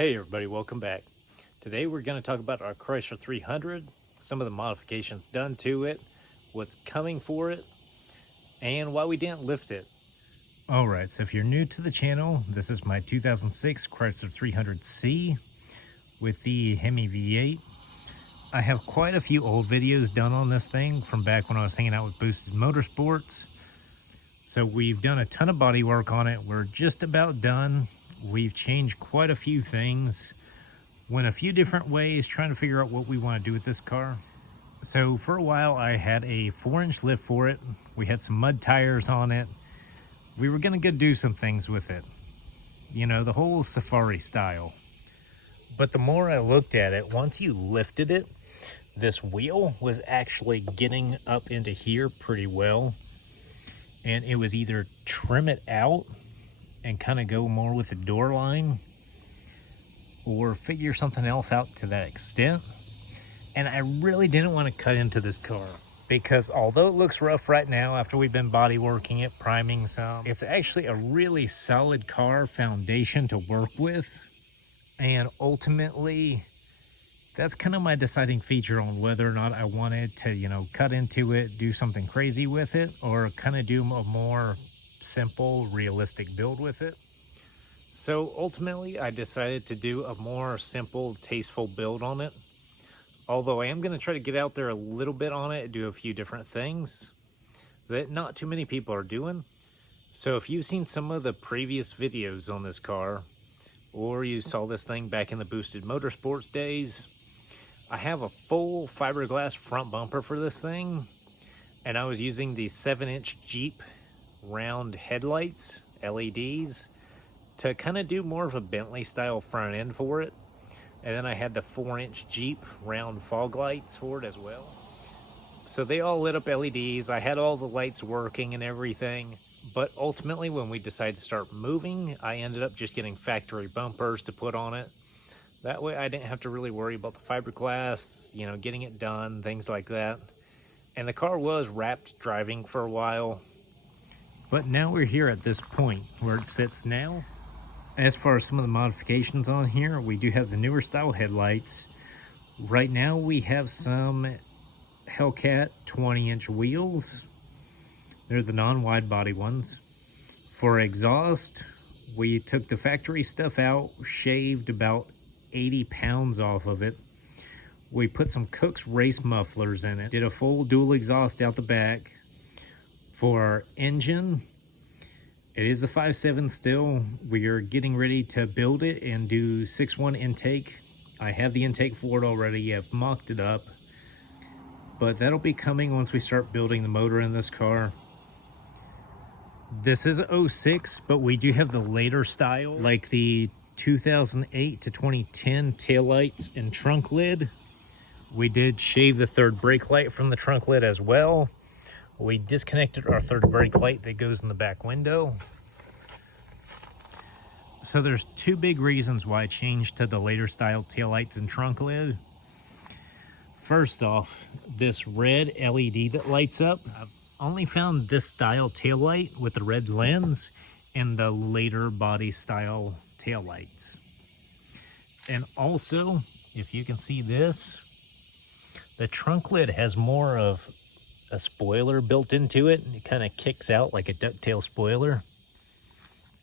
Hey everybody, welcome back. Today we're going to talk about our Chrysler 300, some of the modifications done to it, what's coming for it, and why we didn't lift it. Alright, so if you're new to the channel, this is my 2006 Chrysler 300C with the Hemi V8. I have quite a few old videos done on this thing from back when I was hanging out with Boosted Motorsports. So we've done a ton of body work on it. We're just about done. We've changed quite a few things, went a few different ways trying to figure out what we want to do with this car. So for a while I had a 4-inch lift for it. We had some mud tires on it. We were going to go do some things with it, you know, the whole safari style. But the more I looked at it, once you lifted it, this wheel was actually getting up into here pretty well, and it was either trim it out and kind of go more with the door line or figure something else out to that extent. And I really didn't want to cut into this car because although it looks rough right now after we've been body working it, priming some, it's actually a really solid car foundation to work with. And ultimately, that's kind of my deciding feature on whether or not I wanted to, you know, cut into it, do something crazy with it, or kind of do a more simple, realistic build with it. So ultimately, I decided to do a more simple, tasteful build on it. Although I am going to try to get out there a little bit on it, do a few different things that not too many people are doing. So if you've seen some of the previous videos on this car, or you saw this thing back in the Boosted Motorsports days, I have a full fiberglass front bumper for this thing, and I was using the 7-inch Jeep round headlights, LEDs, to kind of do more of a Bentley style front end for it. And then I had the 4-inch Jeep round fog lights for it as well. So they all lit up LEDs. I had all the lights working and everything. But ultimately, when we decided to start moving, I ended up just getting factory bumpers to put on it. That way I didn't have to really worry about the fiberglass, you know, getting it done, things like that. And the car was wrapped driving for a while. But now we're here at this point where it sits now. As far as some of the modifications on here, we do have the newer style headlights. Right now we have some Hellcat 20-inch wheels. They're the non-wide body ones. For exhaust, we took the factory stuff out, shaved about 80 pounds off of it. We put some Cook's race mufflers in it, did a full dual exhaust out the back. For our engine, it is the 5.7 still. We are getting ready to build it and do 6.1 intake. I have the intake for it already. I've mocked it up, but that'll be coming once we start building the motor in this car. This is a 06, but we do have the later style, like the 2008 to 2010 taillights and trunk lid. We did shave the third brake light from the trunk lid as well. We disconnected our third brake light that goes in the back window. So there's two big reasons why I changed to the later style taillights and trunk lid. First off, this red LED that lights up, I've only found this style taillight with the red lens and the later body style taillights. And also, if you can see this, the trunk lid has more of a spoiler built into it. It kind of kicks out like a ducktail spoiler,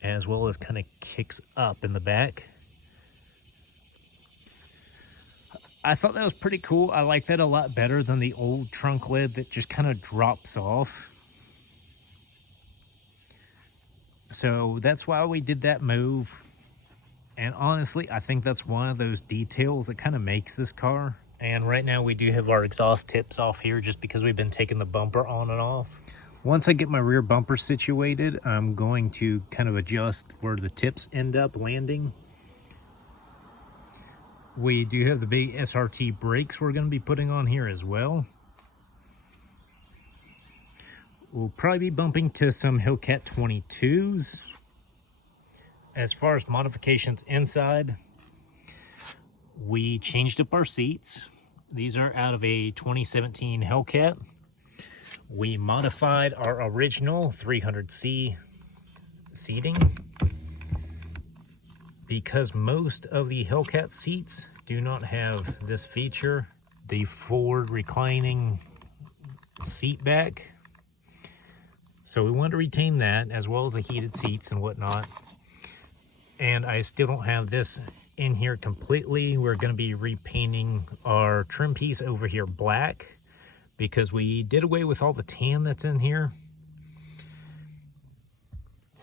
as well as kind of kicks up in the back. I thought that was pretty cool. I like that a lot better than the old trunk lid that just kind of drops off. So that's why we did that move. And honestly, I think that's one of those details that kind of makes this car. And right now we do have our exhaust tips off here just because we've been taking the bumper on and off. Once I get my rear bumper situated, I'm going to kind of adjust where the tips end up landing. We do have the big SRT brakes we're going to be putting on here as well. We'll probably be bumping to some Hellcat 22s. As far as modifications inside, we changed up our seats. These are out of a 2017 Hellcat. We modified our original 300C seating. because most of the Hellcat seats do not have this feature, the forward reclining seat back. So we want to retain that, as well as the heated seats and whatnot. And I still don't have this in here completely. We're going to be repainting our trim piece over here black, because we did away with all the tan that's in here.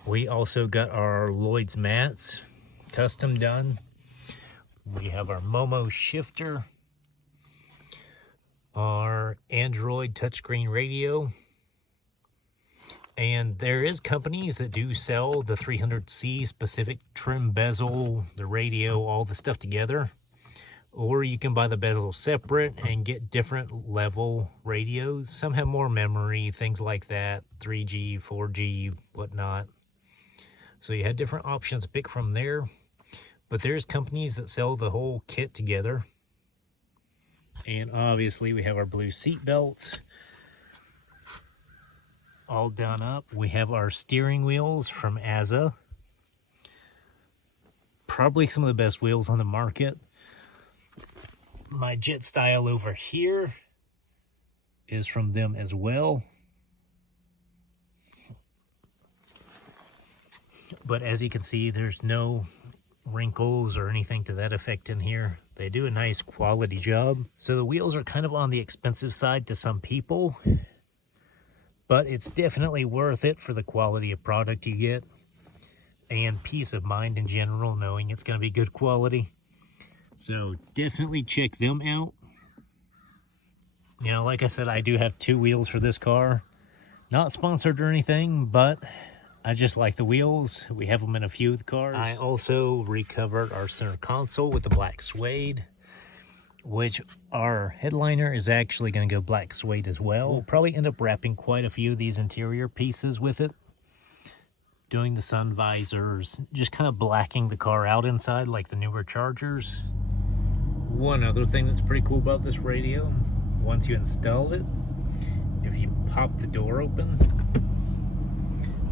We also got our Lloyd's mats custom done. We have our Momo shifter, our Android touchscreen radio, and there is companies that do sell the 300C specific trim bezel, the radio, all the stuff together, or you can buy the bezel separate and get different level radios. Some have more memory, things like that, 3G, 4G, whatnot. So you have different options to pick from there. But there's companies that sell the whole kit together. And obviously we have our blue seat belts all done up. We have our steering wheels from AZA. Probably some of the best wheels on the market. My jet style over here is from them as well. But as you can see, there's no wrinkles or anything to that effect in here. They do a nice quality job. So the wheels are kind of on the expensive side to some people, but it's definitely worth it for the quality of product you get and peace of mind in general, knowing it's going to be good quality. So definitely check them out. You know, like I said, I do have 2 wheels for this car. Not sponsored or anything, but I just like the wheels. We have them in a few of the cars. I also recovered our center console with the black suede, which our headliner is actually going to go black suede as well. We'll probably end up wrapping quite a few of these interior pieces with it, doing the sun visors, just kind of blacking the car out inside like the newer Chargers. One other thing that's pretty cool about this radio, once you install it, if you pop the door open,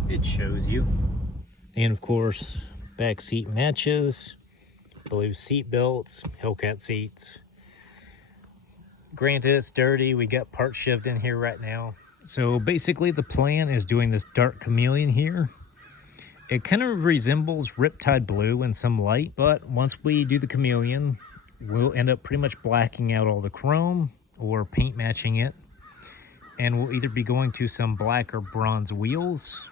it shows you. And of course, back seat matches, blue seat belts, Hellcat seats. Granted, it's dirty. We got part shoved in here right now. So basically the plan is doing this dark chameleon here. It kind of resembles Riptide Blue in some light, but once we do the chameleon, we'll end up pretty much blacking out all the chrome or paint matching it. And we'll either be going to some black or bronze wheels,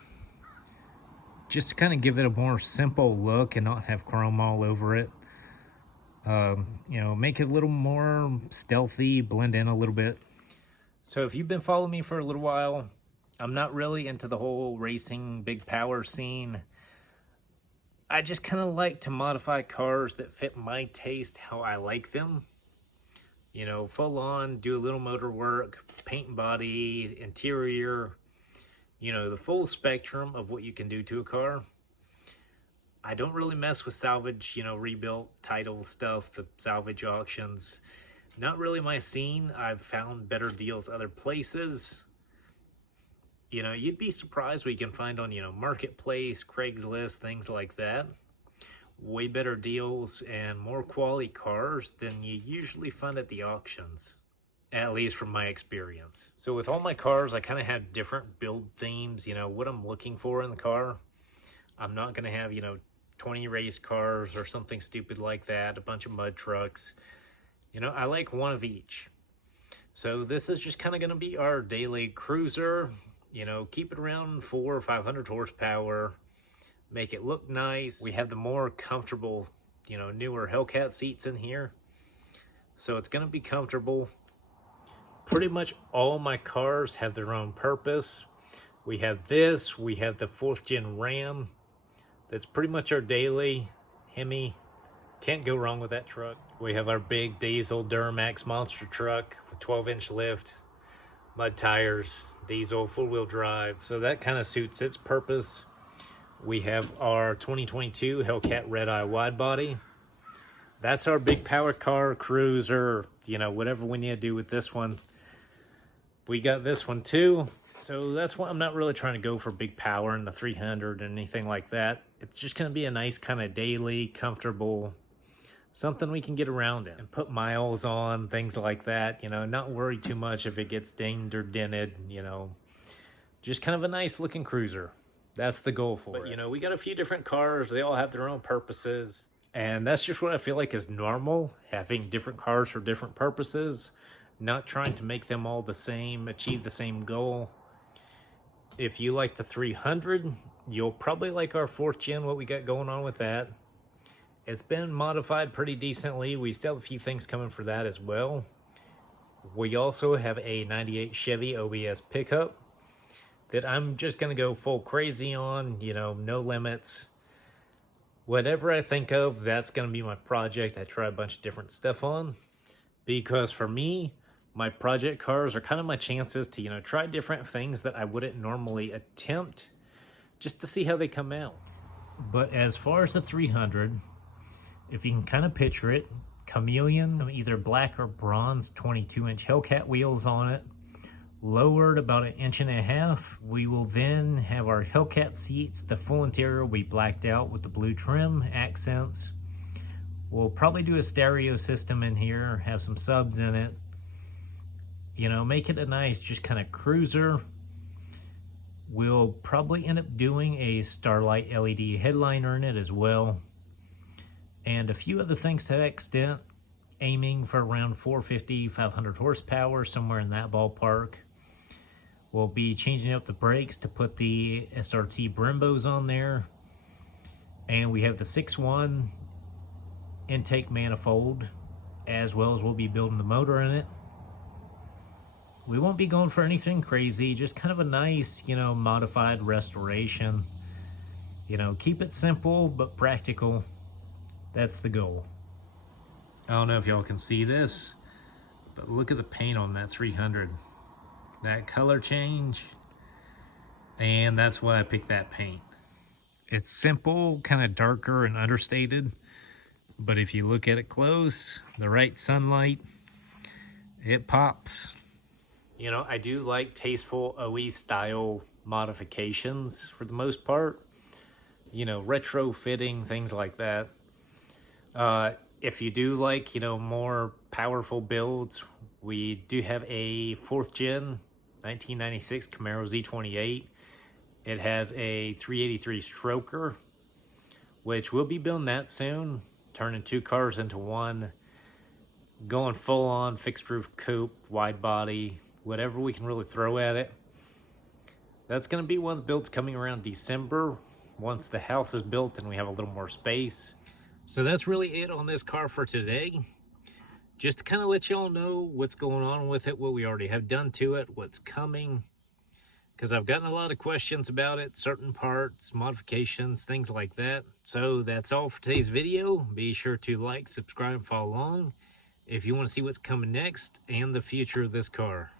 just to kind of give it a more simple look and not have chrome all over it. You know, make it a little more stealthy, blend in a little bit. So if you've been following me for a little while, I'm not really into the whole racing big power scene. I just kind of like to modify cars that fit my taste how I like them. You know, full on, do a little motor work, paint and body, interior, you know, the full spectrum of what you can do to a car. I don't really mess with salvage, you know, rebuilt title stuff, the salvage auctions. Not really my scene. I've found better deals other places. You know, you'd be surprised what you can find on, you know, Marketplace, Craigslist, things like that. Way better deals and more quality cars than you usually find at the auctions, at least from my experience. So with all my cars, I kind of have different build themes, you know, what I'm looking for in the car. I'm not going to have, you know, 20 race cars or something stupid like that, a bunch of mud trucks. You know, I like one of each. So this is just kind of going to be our daily cruiser. You know, keep it around 400 or 500 horsepower. Make it look nice. We have the more comfortable, you know, newer Hellcat seats in here. So it's going to be comfortable. Pretty much all my cars have their own purpose. We have this. We have the 4th gen Ram. That's pretty much our daily Hemi. Can't go wrong with that truck. We have our big diesel Duramax monster truck with 12-inch lift, mud tires, diesel, four-wheel drive. So that kind of suits its purpose. We have our 2022 Hellcat Red Eye wide body. That's our big power car, cruiser, you know, whatever we need to do with this one. We got this one too. So that's why I'm not really trying to go for big power in the 300 and anything like that. It's just going to be a nice kind of daily, comfortable, something we can get around in and put miles on, things like that, you know, not worry too much if it gets dinged or dented, you know, just kind of a nice looking cruiser. That's the goal for it. But, you know, we got a few different cars. They all have their own purposes. And that's just what I feel like is normal, having different cars for different purposes, not trying to make them all the same, achieve the same goal. If you like the 300, you'll probably like our 4th gen, what we got going on with that. It's been modified pretty decently. We still have a few things coming for that as well. We also have a 98 Chevy OBS pickup that I'm just going to go full crazy on, you know, no limits. Whatever I think of, that's going to be my project. I try a bunch of different stuff on, because for me, my project cars are kind of my chances to, you know, try different things that I wouldn't normally attempt, just to see how they come out. But as far as the 300, if you can kind of picture it, chameleon, some either black or bronze 22-inch Hellcat wheels on it, lowered about 1.5 inches. We will then have our Hellcat seats. The full interior will be blacked out with the blue trim accents. We'll probably do a stereo system in here, have some subs in it. You know, make it a nice, just kind of cruiser. We'll probably end up doing a Starlight LED headliner in it as well. And a few other things to that extent, aiming for around 450, 500 horsepower, somewhere in that ballpark. We'll be changing up the brakes to put the SRT Brembos on there. And we have the 6.1 intake manifold, as well as we'll be building the motor in it. We won't be going for anything crazy, just kind of a nice, you know, modified restoration. You know, keep it simple but practical. That's the goal. I don't know if y'all can see this, but look at the paint on that 300. That color change, and that's why I picked that paint. It's simple, kind of darker and understated, but if you look at it close, the right sunlight, it pops. You know, I do like tasteful OE style modifications for the most part. You know, retrofitting, things like that. If you do like, you know, more powerful builds, we do have a 4th gen 1996 Camaro Z28. It has a 383 stroker, which we'll be building that soon, turning 2 cars into one, going full on fixed roof coupe, wide body, whatever we can really throw at it. That's going to be one of the builds coming around December, once the house is built and we have a little more space. So that's really it on this car for today. Just to kind of let y'all know what's going on with it, what we already have done to it, what's coming. Because I've gotten a lot of questions about it, certain parts, modifications, things like that. So that's all for today's video. Be sure to like, subscribe, and follow along if you want to see what's coming next and the future of this car.